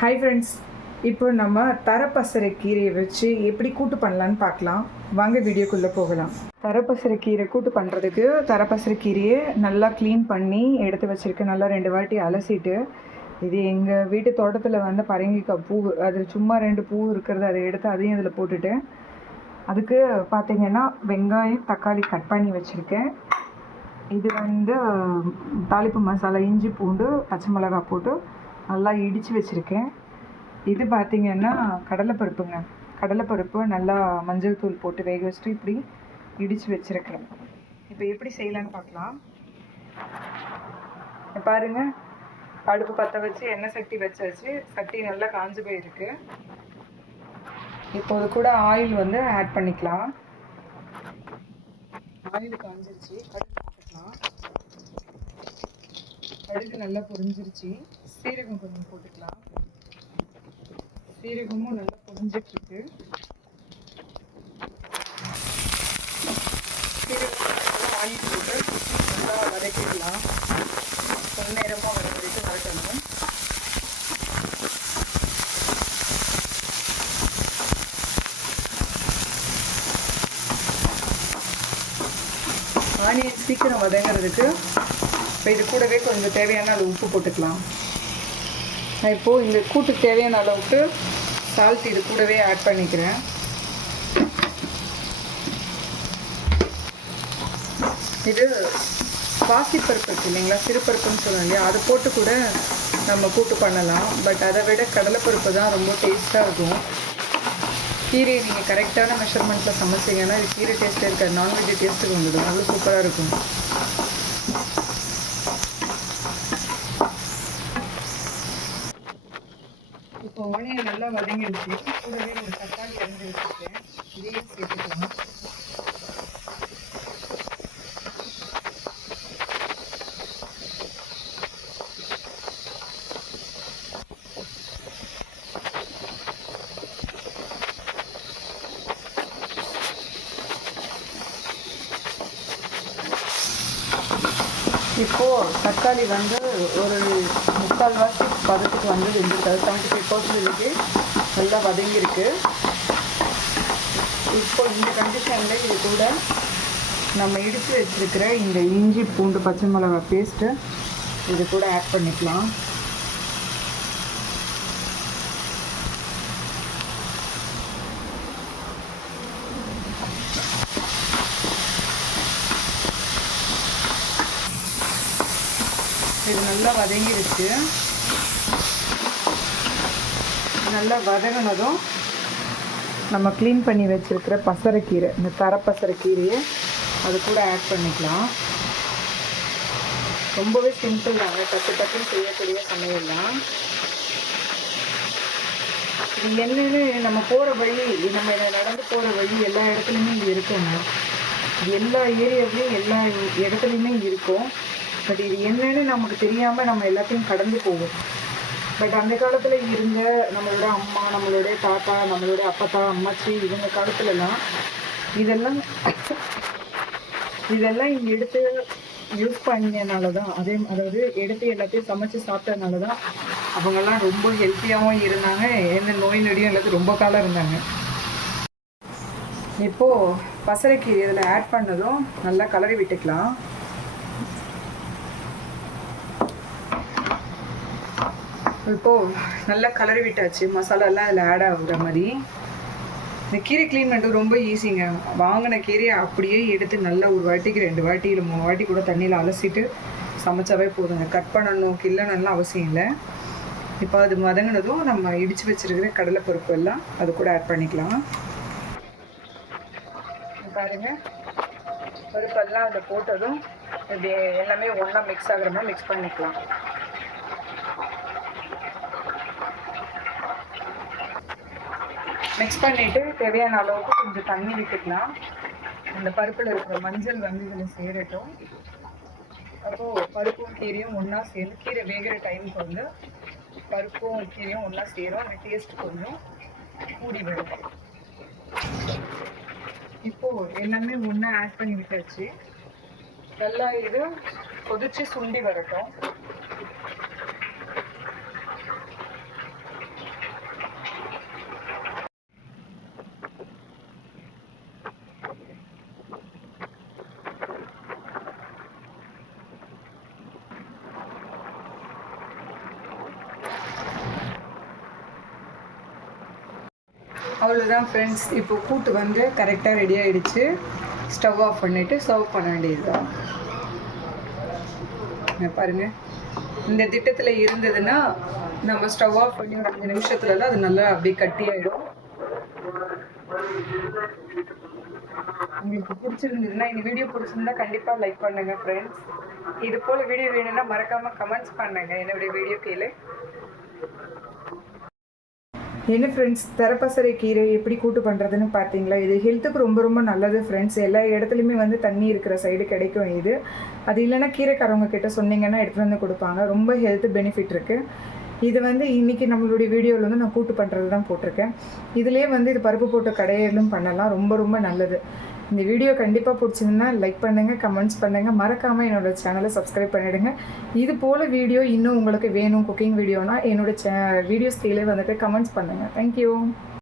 Hi friends, இப்போ நம்ம தரப்பசரை கீரையை வச்சு எப்படி கூட்டு பண்ணலான்னு பார்க்கலாம். வாங்க வீடியோக்குள்ளே போகலாம். தரப்பசரை கீரை கூட்டு பண்ணுறதுக்கு தரப்பசரை கீரையை நல்லா க்ளீன் பண்ணி எடுத்து வச்சுருக்கேன். நல்லா 2 வாட்டி அலசிட்டு, இது எங்கள் வீட்டு தோட்டத்தில் வந்து பரங்கிக்காய் பூ, அது சும்மா 2 பூ இருக்கிறது, அதை எடுத்து அதையும் இதில் போட்டுட்டேன். அதுக்கு பார்த்திங்கன்னா வெங்காயம் தக்காளி கட் பண்ணி வச்சுருக்கேன். இது வந்து தாளிப்பு மசாலா, இஞ்சி பூண்டு பச்சை மிளகாய் போட்டு நல்லா இடித்து வச்சுருக்கேன். இது பார்த்திங்கன்னா கடலைப்பருப்புங்க. கடலைப்பருப்பு நல்லா மஞ்சள் தூள் போட்டு வேக வச்சுட்டு இப்படி இடித்து வச்சுருக்கேன். இப்போ எப்படி செய்யலான்னு பார்க்கலாம். பாருங்கள், அடுப்பு பற்ற வச்சு எண்ணெய் சட்டி வச்சாச்சு. சட்டி நல்லா காஞ்சு போயிருக்கு. இப்போ அது கூட ஆயில் வந்து ஆட் பண்ணிக்கலாம். ஆயில் காஞ்சிருச்சு, கடுகு போட்டுக்கலாம். கடுகு நல்லா பொரிஞ்சிருச்சு. சீரகம் கொஞ்சம் போட்டுக்கலாம். சீரகமும் நல்லா பொரிஞ்சிட்ருக்கு. சீரகம் ஆயில் போட்டு நல்லா வதக்கிக்கலாம். கொஞ்ச நேரமாக வதக்கிட்டு வதக்கணும். ஆனியன் சீக்கிரம் வதங்கிறதுக்கு இப்போ இது கூடவே கொஞ்சம் தேவையான அளவு உப்பு போட்டுக்கலாம். நான் இப்போது இந்த கூட்டுக்கு தேவையான அளவுக்கு சால்ட் இது கூடவே ஆட் பண்ணிக்கிறேன். இது பாசிப்பருப்பு இருக்குது இல்லைங்களா, சிறுபருப்புன்னு சொல்லுவோம் இல்லையா, அது போட்டு கூட நம்ம கூட்டு பண்ணலாம். பட் அதை விட கடலைப்பருப்பு தான் ரொம்ப டேஸ்ட்டாக இருக்கும். கீரையை நீங்கள் கரெக்டான மெஷர்மெண்ட்டில் சமைச்சிங்கன்னா இது கீரை டேஸ்ட்டே இருக்காது, நான்வெஜ் டேஸ்ட்டுக்கு வந்துடும். அவ்வளோ சூப்பராக இருக்கும். இப்போ ஆனியன் நல்லா வதங்கிடுச்சு. கூடவே ஒரு தக்காளி அரைஞ்சி வச்சுருக்கேன், இதையும் சேர்த்துக்கலாம். இப்போது தக்காளி வந்து ஒரு 3/4 பதத்துக்கு வந்து வெந்திருக்காது. 75% நல்லா வதங்கியிருக்கு. இப்போ இந்த கண்டிஷனில் இது கூட நம்ம இடித்து வச்சுருக்கிற இந்த இஞ்சி பூண்டு பச்சை மிளகாய் பேஸ்ட்டு இது கூட ஆட் பண்ணிக்கலாம். இது நல்லா வதங்கிடுச்சு. நல்லா வதங்கினதும் நம்ம க்ளீன் பண்ணி வச்சுருக்கிற பசரைக்கீரை, இந்த தரப்பசரைக்கீரையை அது கூட ஆட் பண்ணிக்கலாம். ரொம்பவே சிம்பிள் தாங்க, டக்குன்னு செய்யக்கூடிய சமையல் தான். இது என்னென்னு நம்ம போகிற வழி, நம்ம நடந்து போகிற வழி எல்லா இடத்துலையுமே இது இருக்குங்க. எல்லா ஏரியாவிலையும் எல்லா இடத்துலையுமே இருக்கும். பட் இது என்னன்னு நமக்கு தெரியாமல் நம்ம எல்லாத்தையும் கடந்து போவோம். பட் அந்த காலத்தில் இருந்த நம்மளோட அம்மா, நம்மளுடைய தாத்தா, நம்மளுடைய அப்பத்தா, அம்மாச்சி, இவங்க காலத்துலலாம் இதெல்லாம் இங்கே எடுத்து யூஸ் பண்ணினால தான், அதாவது எடுத்து எல்லாத்தையும் சமைச்சு சாப்பிட்டதுனால தான் அவங்கெல்லாம் ரொம்ப ஹெல்த்தியாகவும் இருந்தாங்க. எந்த நோய் நொடியும் எல்லாத்தையும் ரொம்ப காலம் இருந்தாங்க. இப்போது பசரைக்கீரை இதில் ஆட் பண்ணதும் நல்லா கலரி விட்டுக்கலாம். இப்போது நல்லா கலரி விட்டாச்சு. மசாலாலாம் அதில் ஆட் ஆகுற மாதிரி. இந்த கீரை க்ளீன் பண்ணுறது ரொம்ப ஈஸிங்க. வாங்கின கீரையை அப்படியே எடுத்து நல்லா ஒரு வாட்டிக்கு 2 வாட்டி இல்லை 3 வாட்டி கூட தண்ணியில் அலசிட்டு சமைச்சாவே போதுங்க. கட் பண்ணணும், கிள்ளணும்லாம் அவசியம் இல்லை. இப்போ அது வதங்கினதும் நம்ம இடித்து வச்சுருக்கிற கடலைப்பருப்பு எல்லாம் அது கூட ஆட் பண்ணிக்கலாம். பாருங்கள், பருப்பெல்லாம் அதில் போட்டதும் இப்படி எல்லாமே ஒன்றா மிக்ஸ் ஆகிற மாதிரி மிக்ஸ் பண்ணிக்கலாம். மிக்ஸ் பண்ணிவிட்டு தேவையான அளவுக்கு கொஞ்சம் தண்ணி விட்டுக்கலாம். அந்த பருப்பில் இருக்கிற மஞ்சள் வந்து இதில் சேரட்டும். அப்போது பருப்பும் கீரையும் ஒன்றா சேர்ந்து, கீரை வேகிற டைமுக்கு வந்து பருப்பும் கீரையும் ஒன்றா சேரும். அந்த டேஸ்ட் கொஞ்சம் கூடி வரும். இப்போது எல்லாமே ஒன்றா ஆட் பண்ணி விட்டாச்சு. நல்லா இது கொதிச்சு சுண்டி வரட்டும். அவ்வளோதான் ஃப்ரெண்ட்ஸ், இப்போ கூட்டு வந்து கரெக்டாக ரெடி ஆகிடுச்சு. ஸ்டவ் ஆஃப் பண்ணிவிட்டு சர்வ் பண்ண வேண்டியது தான். பாருங்கள், இந்த திட்டத்தில் இருந்ததுன்னா நம்ம ஸ்டவ் ஆஃப் பண்ணி ஒரு 5 நிமிஷத்துலலாம் அது நல்லா அப்படியே கட்டி ஆகிடும். உங்களுக்கு பிடிச்சிருந்ததுன்னா, இந்த வீடியோ பிடிச்சிருந்தா கண்டிப்பாக லைக் பண்ணுங்கள் ஃப்ரெண்ட்ஸ். இது போல் வீடியோ வேணும்னா மறக்காமல் கமெண்ட்ஸ் பண்ணுங்கள் என்னுடைய வீடியோ கீழே. என்ன ஃப்ரெண்ட்ஸ், தரப்பசரை கீரை எப்படி கூட்டு பண்ணுறதுன்னு பார்த்தீங்களா? இது ஹெல்த்துக்கு ரொம்ப ரொம்ப நல்லது ஃப்ரெண்ட்ஸ். எல்லா இடத்துலையுமே வந்து தண்ணி இருக்கிற சைடு கிடைக்கும் இது. அது இல்லைன்னா கீரைக்காரவங்க கிட்ட சொன்னீங்கன்னா எடுத்துகிட்டு வந்து கொடுப்பாங்க. ரொம்ப ஹெல்த் பெனிஃபிட் இருக்குது. இது வந்து இன்றைக்கி நம்மளுடைய வீடியோவில் வந்து நான் கூட்டு பண்ணுறது தான் போட்டிருக்கேன். இதிலே வந்து இது பருப்பு போட்டு கடையிலும் பண்ணலாம். ரொம்ப ரொம்ப நல்லது. இந்த வீடியோ கண்டிப்பாக பிடிச்சிருந்தா லைக் பண்ணுங்கள், கமெண்ட்ஸ் பண்ணுங்கள், மறக்காமல் என்னோடய சேனலை சப்ஸ்கிரைப் பண்ணிவிடுங்க. இது போல் வீடியோ இன்னும் உங்களுக்கு வேணும் குக்கிங் வீடியோனா என்னோடய வீடியோஸ் கீழே வந்துட்டு கமெண்ட்ஸ் பண்ணுங்கள். தேங்க்யூ.